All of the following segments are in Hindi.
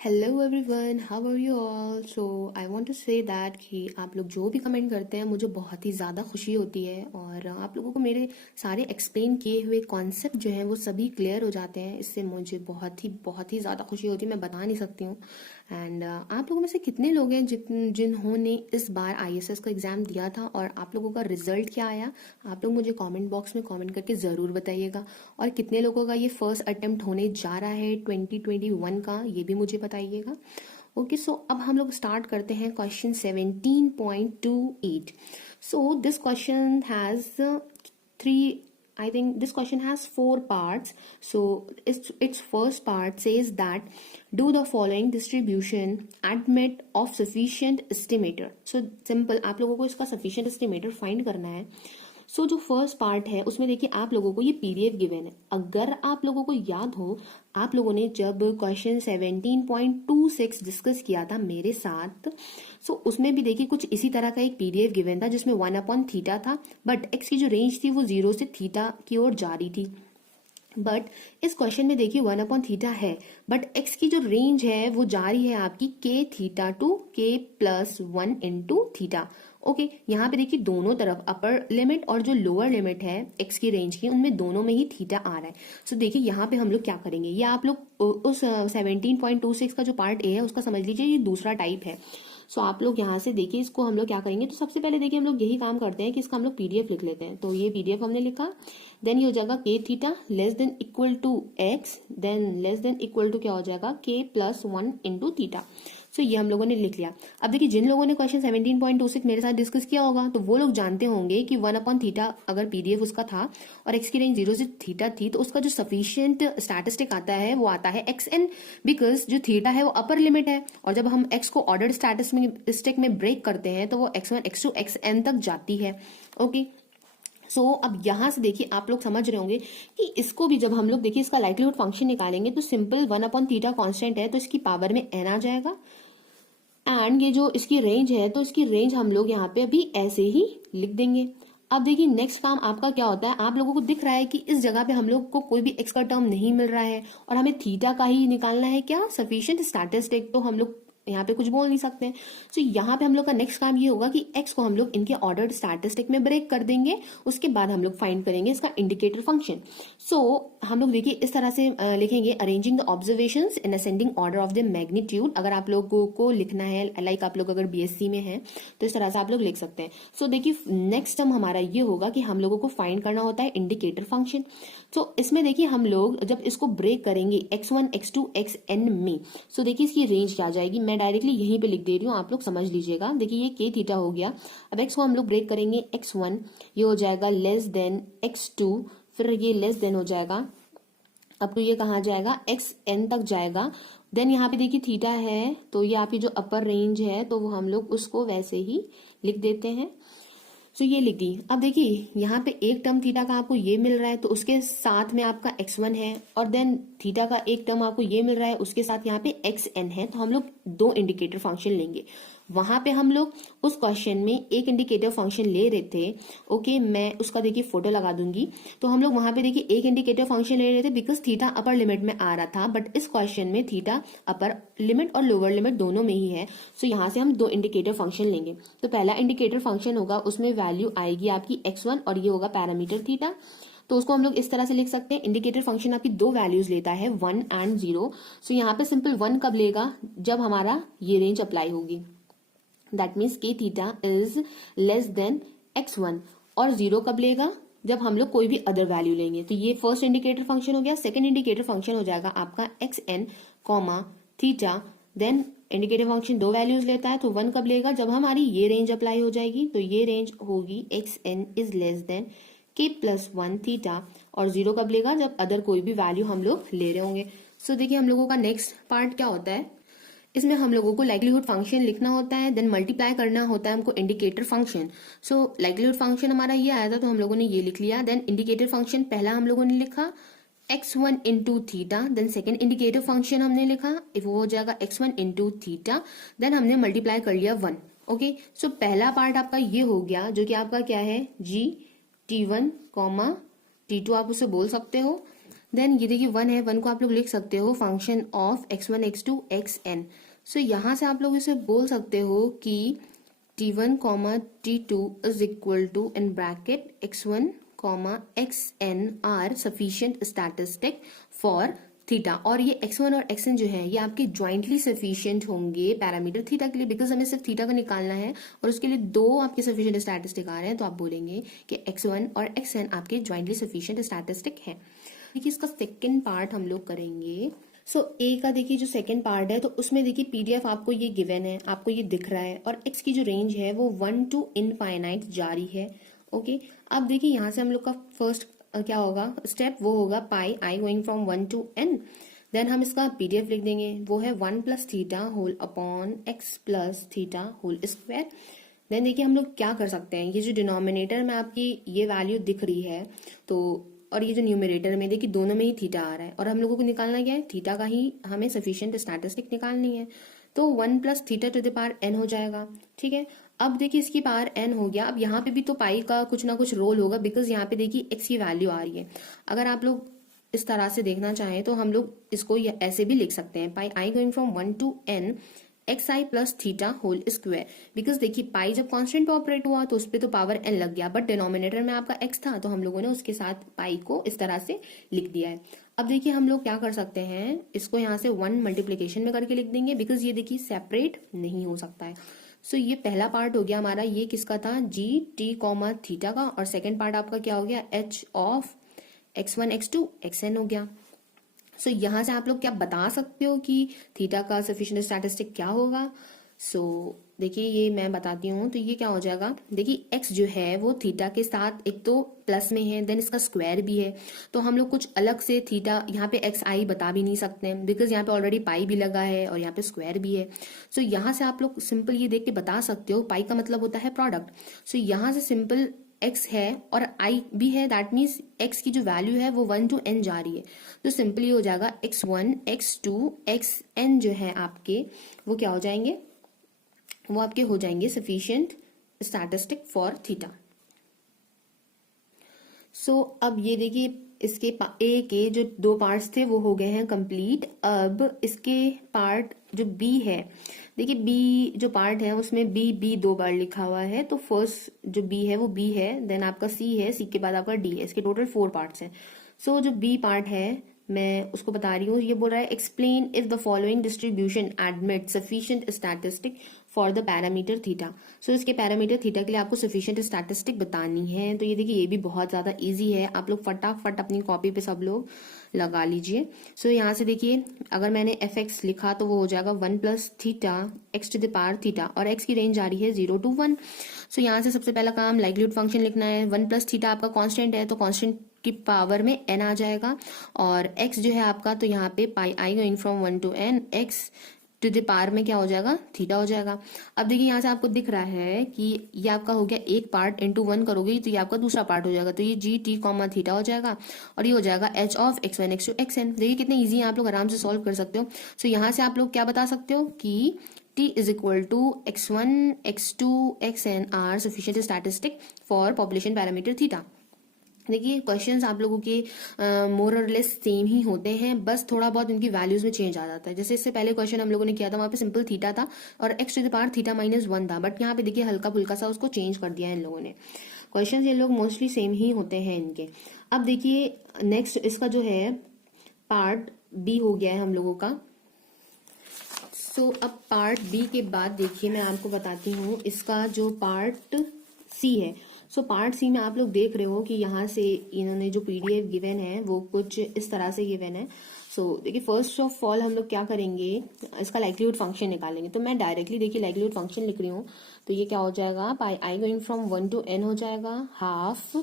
Hello everyone, how are you all. So I want to say that कि आप लोग जो भी कमेंट करते हैं मुझे बहुत ही ज़्यादा खुशी होती है और आप लोगों को मेरे सारे एक्सप्लेन किए हुए कॉन्सेप्ट जो हैं वो सभी क्लियर हो जाते हैं। इससे मुझे बहुत ही ज़्यादा खुशी होती है, मैं बता नहीं सकती हूँ। एंड आप लोगों में से कितने लोग हैं जिन्होंने इस बार आईएसएस का एग्ज़ाम दिया था और आप लोगों का रिजल्ट क्या आया, आप लोग मुझे कमेंट बॉक्स में कमेंट करके ज़रूर बताइएगा। और कितने लोगों का ये फर्स्ट अटेम्प्ट होने जा रहा है 2021 का, ये भी मुझे बताइएगा। ओके, सो अब हम लोग स्टार्ट करते हैं question 17.28। So this question has three, I think this question has four parts. So its first part says that do the following distribution admit of sufficient estimator. So simple, आप लोगों को इसका sufficient estimator find करना है। सो जो फर्स्ट पार्ट है उसमें देखिए आप लोगों को ये पीडीएफ गिवन है। अगर आप लोगों को याद हो, आप लोगों ने जब क्वेश्चन 17.26 डिस्कस किया था मेरे साथ, सो उसमें भी देखिए कुछ इसी तरह का एक पीडीएफ गिवन था जिसमें 1/थीटा था, बट एक्स की जो रेंज थी वो 0 से थीटा की ओर जा रही थी। बट इस क्वेश्चन में देखिए 1/थीटा है, बट एक्स की जो रेंज है वो जा रही है आपकी के थीटा टू के प्लस 1 इंटू थीटा। ओके, यहाँ पे देखिए दोनों तरफ अपर लिमिट और जो लोअर लिमिट है एक्स की रेंज की, उनमें दोनों में ही थीटा आ रहा है। सो देखिए यहाँ पे हम लोग क्या करेंगे, ये आप लोग उस 17.26 का जो पार्ट ए है उसका समझ लीजिए, ये दूसरा टाइप है। सो आप लोग यहाँ से देखिए इसको हम लोग क्या करेंगे, तो सबसे पहले देखिए हम लोग यही काम करते हैं कि इसका हम लोग पीडीएफ लिख लेते हैं। तो ये पीडीएफ हमने लिखा, देन ये हो जाएगा के theta less than equal to x, then less than equal to क्या हो जाएगा के प्लस 1 इंटू थीटा। सो ये हम लोगों ने लिख लिया। अब देखिए जिन लोगों ने क्वेश्चन 17.26 मेरे साथ डिस्कस किया होगा तो वो लोग जानते होंगे कि 1/थीटा अगर पीडीएफ उसका था और एक्स की रेंज 0 से थीटा थी, तो उसका जो सफिशिएंट स्टैटिस्टिक आता है वो आता है एक्स एन, बिकॉज जो थीटा है वो अपर लिमिट है और जब हम एक्स को ऑर्डर्ड स्टैटिस्टिक में ब्रेक करते हैं तो वो x1 x2 xn तक जाती है। ओके, सो अब यहाँ से देखिए आप लोग समझ रहे होंगे कि इसको भी जब हम लोग देखिए इसका लाइक्लीहुड फंक्शन निकालेंगे तो सिंपल 1/थीटा कांस्टेंट है तो इसकी पावर में n आ जाएगा, एंड ये जो इसकी रेंज है तो इसकी रेंज हम लोग यहाँ पे अभी ऐसे ही लिख देंगे। अब देखिए नेक्स्ट काम आपका क्या होता है, आप लोगों को दिख रहा है कि इस जगह पे हम लोग को कोई भी एक्स का टर्म नहीं मिल रहा है और हमें थीटा का ही निकालना है, क्या सफिशिएंट स्टैटिस्टिक, तो हम लोग यहाँ पे कुछ बोल नहीं सकते हैं। सो यहाँ पे हम लोग का नेक्स्ट काम ये होगा कि एक्स को हम लोग इनके ऑर्डर्ड स्टैटिस्टिक में ब्रेक कर देंगे, उसके बाद हम लोग फाइंड करेंगे इसका इंडिकेटर फंक्शन। सो हम लोग देखिए इस तरह से लिखेंगे, arranging the observations in ascending order of the magnitude. अगर आप लोगों को लिखना है, लाइक आप लोग अगर बीएससी में हैं तो इस तरह से आप लोग लिख सकते हैं। सो देखिए नेक्स्ट टर्म हमारा ये होगा कि हम लोगों को फाइंड करना होता है इंडिकेटर फंक्शन। सो इसमें देखिए हम लोग जब इसको ब्रेक करेंगे x1 x2 xn में, सो देखिए इसकी रेंज क्या आ जाएगी, मैं डायरेक्टली यहीं पे लिख दे रही हूँ, आप लोग समझ लीजिएगा। देखिए ये के थीटा हो गया, अब x को हम लोग ब्रेक करेंगे x1, ये हो जाएगा लेस देन x2, फिर ये लेस देन हो जाएगा, अब तो ये कहाँ जाएगा xn तक जाएगा। देन यहाँ पे देखिए थीटा है तो ये आपकी जो अपर रेंज है तो वो हम लोग उसको वैसे ही लिख देते हैं। सो ये लिख दी। अब देखिए यहाँ पे एक टर्म थीटा का आपको ये मिल रहा है तो उसके साथ में आपका x1 है, और देन थीटा का एक टर्म आपको ये मिल रहा है उसके साथ यहाँ पे xn है, तो हम लोग दो इंडिकेटर फंक्शन लेंगे। वहां पे हम लोग उस क्वेश्चन में एक इंडिकेटर फंक्शन ले रहे थे। ओके, मैं उसका देखिए फोटो लगा दूंगी। तो हम लोग वहां पे देखिए एक इंडिकेटर फंक्शन ले रहे थे बिकॉज थीटा अपर लिमिट में आ रहा था, बट इस क्वेश्चन में थीटा अपर लिमिट और लोअर लिमिट दोनों में ही है। सो यहाँ से हम दो इंडिकेटर फंक्शन लेंगे। तो पहला इंडिकेटर फंक्शन होगा, उसमें वैल्यू आएगी आपकी x1 और ये होगा पैरामीटर थीटा। तो उसको हम लोग इस तरह से लिख सकते हैं, इंडिकेटर फंक्शन आपकी दो वैल्यूज लेता है 1 एंड 0। सो यहाँ पे सिंपल 1 कब लेगा, जब हमारा ये रेंज अप्लाई होगी, दैट मीन्स के theta is less then x1, और 0 कब लेगा, जब हम लोग कोई भी अदर वैल्यू लेंगे। तो ये फर्स्ट इंडिकेटर फंक्शन हो गया। सेकंड इंडिकेटर फंक्शन हो जाएगा आपका xn comma theta, then indicator function दो वैल्यूज लेता है तो 1 कब लेगा, जब हमारी ये रेंज अप्लाई हो जाएगी, तो ये रेंज होगी xn इज लेस देन के प्लस 1 थीटा, और 0 कब लेगा, जब अदर कोई भी वैल्यू हम लोग ले रहे होंगे। सो देखिए हम लोगों का नेक्स्ट पार्ट क्या होता है, इसमें हम लोगों को लाइक्लीहुड फंक्शन लिखना होता है, देन मल्टीप्लाई करना होता है हमको इंडिकेटर फंक्शन। सो लाइक्लीहुड फंक्शन हमारा ये आया था तो हम लोगों ने ये लिख लिया। देन इंडिकेटर फंक्शन पहला हम लोगों ने लिखा x1 into theta, then second indicator function हमने लिखा, वो हो जाएगा x1 इंटू थीटा, देन हमने मल्टीप्लाई कर लिया 1। ओके, सो पहला पार्ट आपका ये हो गया जो कि आपका क्या है, g t1 कॉमा t2 आप उसे बोल सकते हो। देन ये देखिए 1 है, 1 को आप लोग लिख सकते हो function of x1 x2 xn। सो यहाँ से आप लोग इसे बोल सकते हो कि t1 comma t2 is equal to in bracket x1 comma xn are sufficient statistic for theta. और ये x1 और xn जो है ये आपके ज्वाइंटली सफिशिएंट होंगे पैरामीटर थीटा के लिए, बिकॉज हमें सिर्फ थीटा का निकालना है और उसके लिए दो आपके सफिशिएंट स्टैटिस्टिक आ रहे हैं, तो आप बोलेंगे कि x1 और xn आपके ज्वाइंटली सफिशिएंट स्टैटिस्टिक हैं। देखिए इसका सेकेंड पार्ट हम लोग करेंगे। ए का देखिए जो सेकेंड पार्ट है तो उसमें देखिए पीडीएफ आपको ये गिवन है, आपको ये दिख रहा है, और एक्स की जो रेंज है वो 1 to इनफाइनाइट जारी है। ओके, अब देखिए यहाँ से हम लोग का फर्स्ट क्या होगा स्टेप, वो होगा pi i going from 1 to n। Then हम इसका पीडीएफ लिख देंगे, वो है 1 plus theta whole upon x plus theta whole square. Then देखिए हम लोग क्या कर सकते हैं, ये जो डिनोमिनेटर में आपकी ये वैल्यू दिख रही है तो, और ये जो न्यूमरेटर में देखिए दोनों में ही थीटा आ रहा है, और हम लोगों को निकालना क्या है, थीटा का ही हमें सफिशिएंट स्टैटिस्टिक निकालनी है। तो 1 plus theta two the power n हो जाएगा। ठीक है, अब देखिए इसकी पावर n हो गया। अब यहाँ पे भी तो पाई का कुछ ना कुछ रोल होगा, बिकॉज यहाँ पे देखिए x की वैल्यू आ रही है। अगर आप लोग इस तरह से देखना चाहें तो हम लोग इसको ऐसे भी लिख सकते हैं, pi i going from 1 to n x i plus theta whole square. Because देखिए पाई जब कांस्टेंट पे ऑपरेट हुआ तो उस पर तो पावर n लग गया, बट डिनोमिनेटर में आपका x था तो हम लोगों ने उसके साथ पाई को इस तरह से लिख दिया है। अब देखिए हम लोग क्या कर सकते हैं, इसको यहाँ से 1 मल्टीप्लीकेशन में करके लिख देंगे, बिकॉज ये देखिए सेपरेट नहीं हो सकता है। सो ये पहला पार्ट हो गया हमारा, ये किसका था, जी टी कॉमा थीटा का, और सेकेंड पार्ट आपका क्या हो गया, H of x1 x2 xn हो गया। सो यहाँ से आप लोग क्या बता सकते हो कि थीटा का सफिशिएंट स्टैटिस्टिक क्या होगा। देखिए ये मैं बताती हूँ, तो ये क्या हो जाएगा, देखिए x जो है वो थीटा के साथ एक तो प्लस में है, देन इसका स्क्वायर भी है, तो हम लोग कुछ अलग से थीटा यहाँ पे एक्स आई बता भी नहीं सकते हैं, बिकॉज यहाँ पे ऑलरेडी पाई भी लगा है और यहाँ पे स्क्वायर भी है। यहाँ से आप लोग सिंपल ये देख के बता सकते हो, पाई का मतलब होता है प्रोडक्ट। यहाँ से सिंपल x है और i भी है, दैट मीन्स x की जो वैल्यू है वो 1 to n जा रही है, तो सिंपली हो जाएगा x1 x2 xn जो है आपके वो क्या हो जाएंगे, वो आपके हो जाएंगे सफिशिएंट स्टैटिस्टिक फॉर थीटा। अब ये देखिए इसके ए के जो दो पार्ट्स थे वो हो गए हैं कंप्लीट। अब इसके पार्ट जो बी है, देखिए बी जो पार्ट है उसमें बी बी दो बार लिखा हुआ है, तो फर्स्ट जो बी है वो बी है, देन आपका सी है, सी के बाद आपका डी है, इसके टोटल 4 पार्ट्स हैं। जो बी पार्ट है मैं उसको बता रही हूँ, ये बोल रहा है explain if the following distribution admit sufficient statistic for the parameter theta. इसके पैरामीटर थीटा के लिए आपको सफिशिएंट स्टैटिस्टिक बतानी है। तो ये देखिए ये भी बहुत ज़्यादा इजी है, आप लोग फटाफट अपनी कॉपी पे सब लोग लगा लीजिए। यहाँ से देखिए अगर मैंने एफ एक्स लिखा तो वो हो जाएगा 1 plus theta x to the power theta, और एक्स की रेंज आ रही है 0 to 1। यहाँ से सबसे पहला काम लाइक्लीहुड फंक्शन लिखना है। 1 प्लस थीटा आपका कांस्टेंट है तो कांस्टेंट की पावर में n आ जाएगा, और x जो है आपका तो यहाँ पे pi i going from 1 to n x to the power में क्या हो जाएगा, थीटा हो जाएगा। अब देखिए यहाँ से आपको दिख रहा है कि ये आपका हो गया एक पार्ट, इंटू 1 करोगे तो ये आपका दूसरा पार्ट हो जाएगा, तो ये जी टी कॉमा थीटा हो जाएगा, और ये हो जाएगा H of x1 x2 xn। देखिए कितने ईजी है, आप लोग आराम से सॉल्व कर सकते हो। यहाँ से आप लोग क्या बता सकते हो कि t is equal to x1 x2 xn are sufficient statistic for population parameter theta. देखिए क्वेश्चंस आप लोगों के मोर और लेस सेम ही होते हैं, बस थोड़ा बहुत इनकी वैल्यूज में चेंज आ जाता है। जैसे इससे पहले क्वेश्चन हम लोगों ने किया था वहाँ पे सिंपल थीटा था और x to the power theta -1 था, बट यहाँ पे देखिए हल्का फुल्का सा उसको चेंज कर दिया है इन लोगों ने। क्वेश्चंस ये लोग मोस्टली सेम ही होते हैं इनके। अब देखिए नेक्स्ट इसका जो है पार्ट बी हो गया है हम लोगों का। अब पार्ट बी के बाद देखिए मैं आपको बताती हूँ इसका जो पार्ट सी है। पार्ट सी में आप लोग देख रहे हो कि यहाँ से इन्होंने जो पीडीएफ गिवन है वो कुछ इस तरह से गिवन है। देखिए फर्स्ट ऑफ ऑल हम लोग क्या करेंगे, इसका लाइक्लीहुड फंक्शन निकालेंगे। तो मैं डायरेक्टली देखिए लाइक्लीहुड फंक्शन लिख रही हूँ, तो ये क्या हो जाएगा, pi i going from 1 to n हो जाएगा हाफ।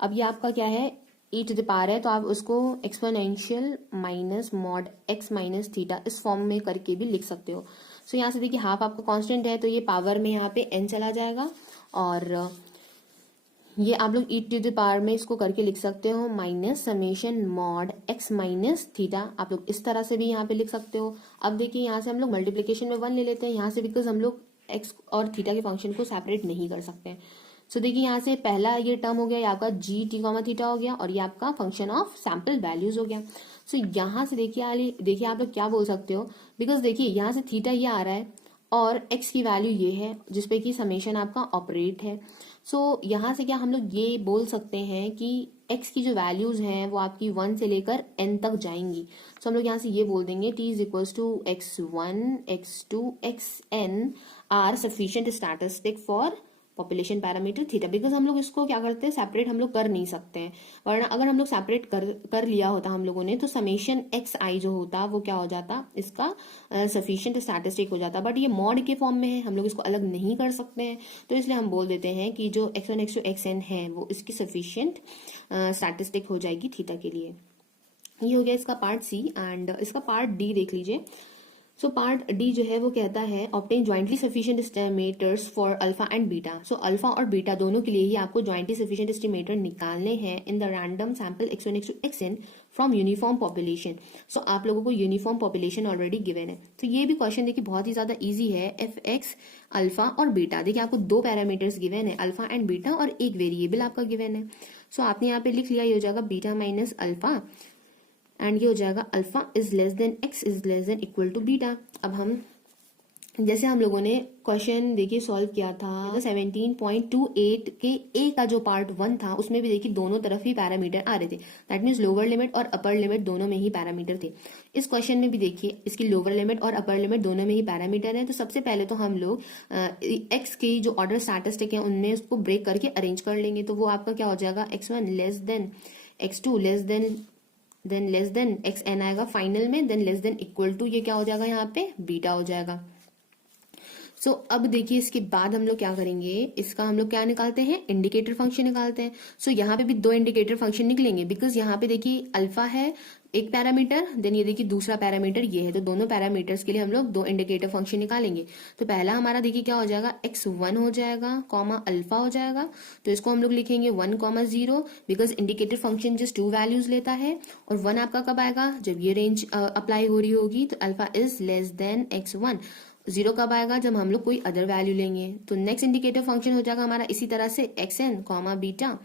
अब ये आपका क्या है, e टू द पावर है, तो आप उसको exponential minus mod x minus theta इस फॉर्म में करके भी लिख सकते हो। यहाँ से देखिए हाफ आपका कांस्टेंट है तो ये पावर में यहाँ पे n चला जाएगा, और ये आप लोग e टू द पावर में इसको करके लिख सकते हो minus summation mod x minus theta, आप लोग इस तरह से भी यहाँ पे लिख सकते हो। अब देखिए यहाँ से हम लोग मल्टीप्लिकेशन में 1 ले लेते हैं यहाँ से, बिकॉज हम लोग x और थीटा के फंक्शन को सेपरेट नहीं कर सकते हैं। सो देखिए यहाँ से पहला ये टर्म हो गया, ये आपका जी टी कॉमा थीटा हो गया, और ये आपका फंक्शन ऑफ सैम्पल वैल्यूज हो गया। सो यहाँ से देखिए आप लोग क्या बोल सकते हो, बिकॉज देखिए यहाँ से थीटा ये आ रहा है और x की वैल्यू ये है जिसपे कि समेशन आपका ऑपरेट है। सो यहाँ से क्या हम लोग ये बोल सकते हैं कि x की जो वैल्यूज हैं वो आपकी 1 से लेकर n तक जाएंगी। सो हम लोग यहाँ से ये बोल देंगे t is equals to x1 x2 xn are sufficient statistic for population parameter theta. Because हम लोग इसको क्या करते हैं, सेपरेट हम लोग कर नहीं सकते हैं, वरना अगर हम लोग सेपरेट कर लिया होता हम लोगों ने तो समेशन एक्स आई जो होता वो क्या हो जाता, इसका सफिशिएंट स्टैटिस्टिक हो जाता। बट ये मॉड के फॉर्म में है, हम लोग इसको अलग नहीं कर सकते हैं, तो इसलिए हम बोल देते हैं कि जो x1 x2 xn है वो इसकी सफिशिएंट स्टैटिस्टिक हो जाएगी थीटा के लिए। ये हो गया इसका पार्ट सी। एंड इसका पार्ट डी देख लीजिए। सो पार्ट डी जो है वो कहता है obtain jointly sufficient estimators for alpha and beta. So alpha और बीटा दोनों के लिए ही आपको ज्वाइंटली सफिशिएंट एस्टिमेटर निकालने हैं in the random sample x1 x2 xn from uniform population. So आप लोगों को यूनिफॉर्म पॉपुलेशन ऑलरेडी गिवन है। तो ये भी क्वेश्चन देखिए बहुत ही ज्यादा इजी है। एफ एक्स अल्फा और बीटा, देखिए आपको दो पैरामीटर्स गिवन है, अल्फा एंड बीटा, और एक वेरिएबल आपका गिवन है। सो आपने यहाँ पे लिख लिया, ये हो जाएगा बीटा माइनस अल्फा, एंड ये हो जाएगा alpha is less than x is less than equal to beta. अब हम जैसे हम लोगों ने क्वेश्चन देखिए सॉल्व किया था 17.28 के ए का जो पार्ट 1 था उसमें भी देखिए दोनों तरफ ही पैरामीटर आ रहे थे। दैट मीन्स लोअर लिमिट और अपर लिमिट दोनों में ही पैरामीटर थे। इस क्वेश्चन में भी देखिए इसकी लोअर लिमिट और अपर लिमिट दोनों में ही पैरामीटर है। तो सबसे पहले तो हम लोग एक्स की जो ऑर्डर स्टैटिस्टिक है उनमें उसको ब्रेक करके अरेंज कर लेंगे। तो वो आपका क्या हो जाएगा, x1 less than x2 less than xn आएगा फाइनल में, then less than equal to ये क्या हो जाएगा यहाँ पे बीटा हो जाएगा। सो अब देखिए इसके बाद हम लोग क्या करेंगे, इसका हम लोग क्या निकालते हैं, इंडिकेटर फंक्शन निकालते हैं। सो यहाँ पे भी दो इंडिकेटर फंक्शन निकलेंगे, बिकॉज यहाँ पे देखिए अल्फा है एक पैरामीटर, देन ये देखिए दूसरा पैरामीटर ये है, तो दोनों पैरामीटर्स के लिए हम लोग दो इंडिकेटर फंक्शन निकालेंगे। तो पहला हमारा देखिए क्या हो जाएगा, x1 हो जाएगा कॉमा अल्फा हो जाएगा। तो इसको हम लोग लिखेंगे 1,0, because indicator function just 2 values लेता है। और 1 आपका कब आएगा, जब ये रेंज अप्लाई हो रही होगी, तो alpha is less then x1। 0 कब आएगा, जब हम लोग कोई अदर वैल्यू लेंगे। तो नेक्स्ट इंडिकेटर फंक्शन हो जाएगा हमारा इसी तरह से xn कॉमा बीटा,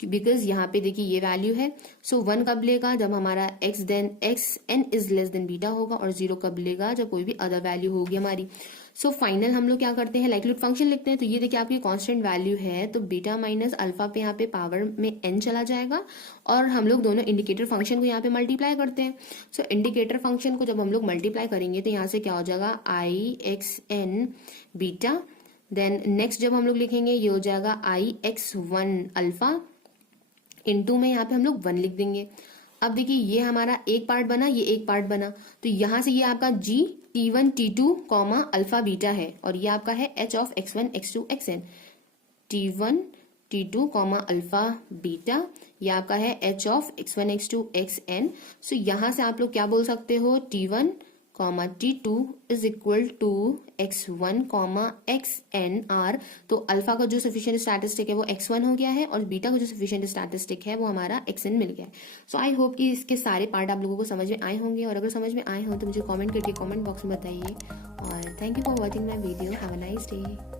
बिकॉज यहाँ पे देखिए ये वैल्यू है। सो 1 कब लेगा, जब हमारा xn is less then beta होगा, और 0 कब लेगा, जब कोई भी अदर वैल्यू होगी हमारी। सो फाइनल हम लोग क्या करते हैं, लाइक्लीहुड फंक्शन लिखते हैं। तो ये देखिए आपकी कांस्टेंट वैल्यू है, तो बीटा माइनस अल्फा पे यहाँ पे पावर में n चला जाएगा, और हम लोग दोनों इंडिकेटर फंक्शन को यहाँ पे मल्टीप्लाई करते हैं। सो इंडिकेटर फंक्शन को जब हम लोग मल्टीप्लाई करेंगे तो यहाँ से क्या हो जाएगा, i(xn) बीटा, देन नेक्स्ट जब हम लोग लिखेंगे ये हो जाएगा i(x1) अल्फा, इनटू में यहाँ पे हम लोग 1 लिख देंगे। अब देखिए ये हमारा एक पार्ट बना, ये एक पार्ट बना, तो यहाँ से ये आपका g t1 t2 comma alpha beta है, और ये आपका है h of x1 x2 xn, t1 t2 comma alpha beta, ये आपका है h of x1 x2 xn। सो यहाँ से आप लोग क्या बोल सकते हो, t1 comma t2 is equal to x1 comma xn r। तो अल्फा का जो सफिशिएंट स्टैटिस्टिक है वो x1 हो गया है, और बीटा का जो सफिशिएंट स्टैटिस्टिक है वो हमारा xn मिल गया है। सो आई होप कि इसके सारे पार्ट आप लोगों को समझ में आए होंगे, और अगर समझ में आए हो तो मुझे कमेंट करके कमेंट बॉक्स में बताइए। और thank you for watching my video, have a nice day.